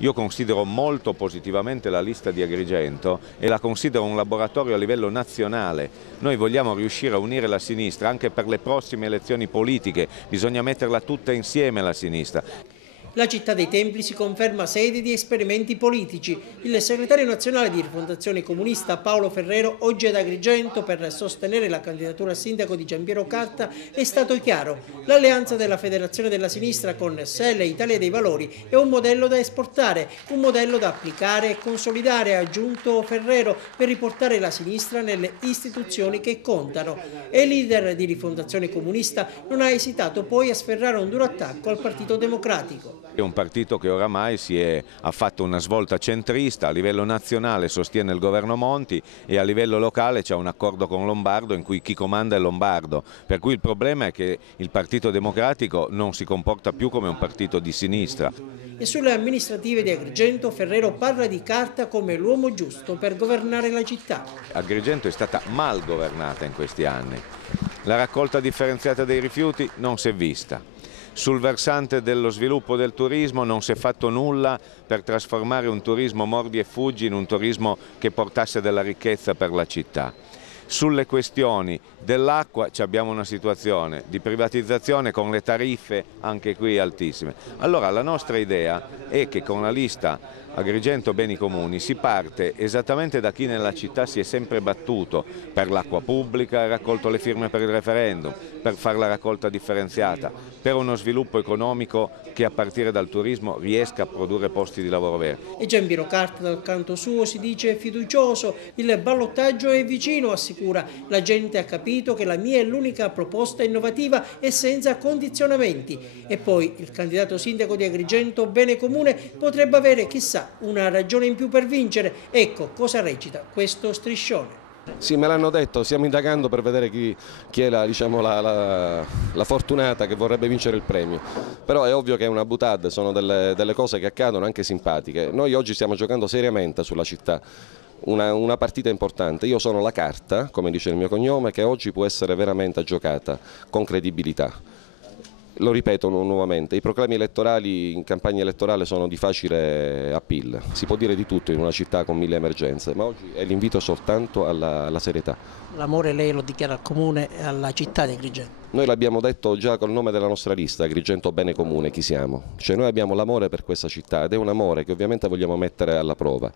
Io considero molto positivamente la lista di Agrigento e la considero un laboratorio a livello nazionale. Noi vogliamo riuscire a unire la sinistra anche per le prossime elezioni politiche, bisogna metterla tutta insieme la sinistra. La città dei Templi si conferma sede di esperimenti politici. Il segretario nazionale di Rifondazione Comunista Paolo Ferrero, oggi ad Agrigento per sostenere la candidatura a sindaco di Giampiero Carta, è stato chiaro. L'alleanza della Federazione della Sinistra con SEL e Italia dei Valori è un modello da esportare, un modello da applicare e consolidare, ha aggiunto Ferrero, per riportare la sinistra nelle istituzioni che contano. E il leader di Rifondazione Comunista non ha esitato poi a sferrare un duro attacco al Partito Democratico. È un partito che oramai ha fatto una svolta centrista, a livello nazionale sostiene il governo Monti e a livello locale c'è un accordo con Lombardo in cui chi comanda è Lombardo, per cui il problema è che il Partito Democratico non si comporta più come un partito di sinistra. E sulle amministrative di Agrigento Ferrero parla di Carta come l'uomo giusto per governare la città. Agrigento è stata mal governata in questi anni, la raccolta differenziata dei rifiuti non si è vista. Sul versante dello sviluppo del turismo non si è fatto nulla per trasformare un turismo mordi e fuggi in un turismo che portasse della ricchezza per la città. Sulle questioni dell'acqua abbiamo una situazione di privatizzazione con le tariffe anche qui altissime. Allora la nostra idea è che con la lista Agrigento Beni Comuni si parte esattamente da chi nella città si è sempre battuto per l'acqua pubblica, ha raccolto le firme per il referendum, per fare la raccolta differenziata, per uno sviluppo economico che a partire dal turismo riesca a produrre posti di lavoro veri. E Giampiero Carta dal canto suo si dice fiducioso, il ballottaggio è vicino, assicura, la gente ha capito che la mia è l'unica proposta innovativa e senza condizionamenti. E poi il candidato sindaco di Agrigento Bene Comune potrebbe avere, chissà, una ragione in più per vincere. Ecco cosa recita questo striscione. Sì, me l'hanno detto, stiamo indagando per vedere chi è la fortunata che vorrebbe vincere il premio, però è ovvio che è una boutade, sono delle cose che accadono anche simpatiche. Noi oggi stiamo giocando seriamente sulla città, una partita importante. Io sono la carta, come dice il mio cognome, che oggi può essere veramente giocata con credibilità. Lo ripeto nuovamente, i proclami elettorali in campagna elettorale sono di facile appeal, si può dire di tutto in una città con 1000 emergenze, ma oggi è l'invito soltanto alla serietà. L'amore lei lo dichiara al comune e alla città di Agrigento. Noi l'abbiamo detto già col nome della nostra lista, Agrigento Bene Comune, chi siamo? Cioè noi abbiamo l'amore per questa città ed è un amore che ovviamente vogliamo mettere alla prova.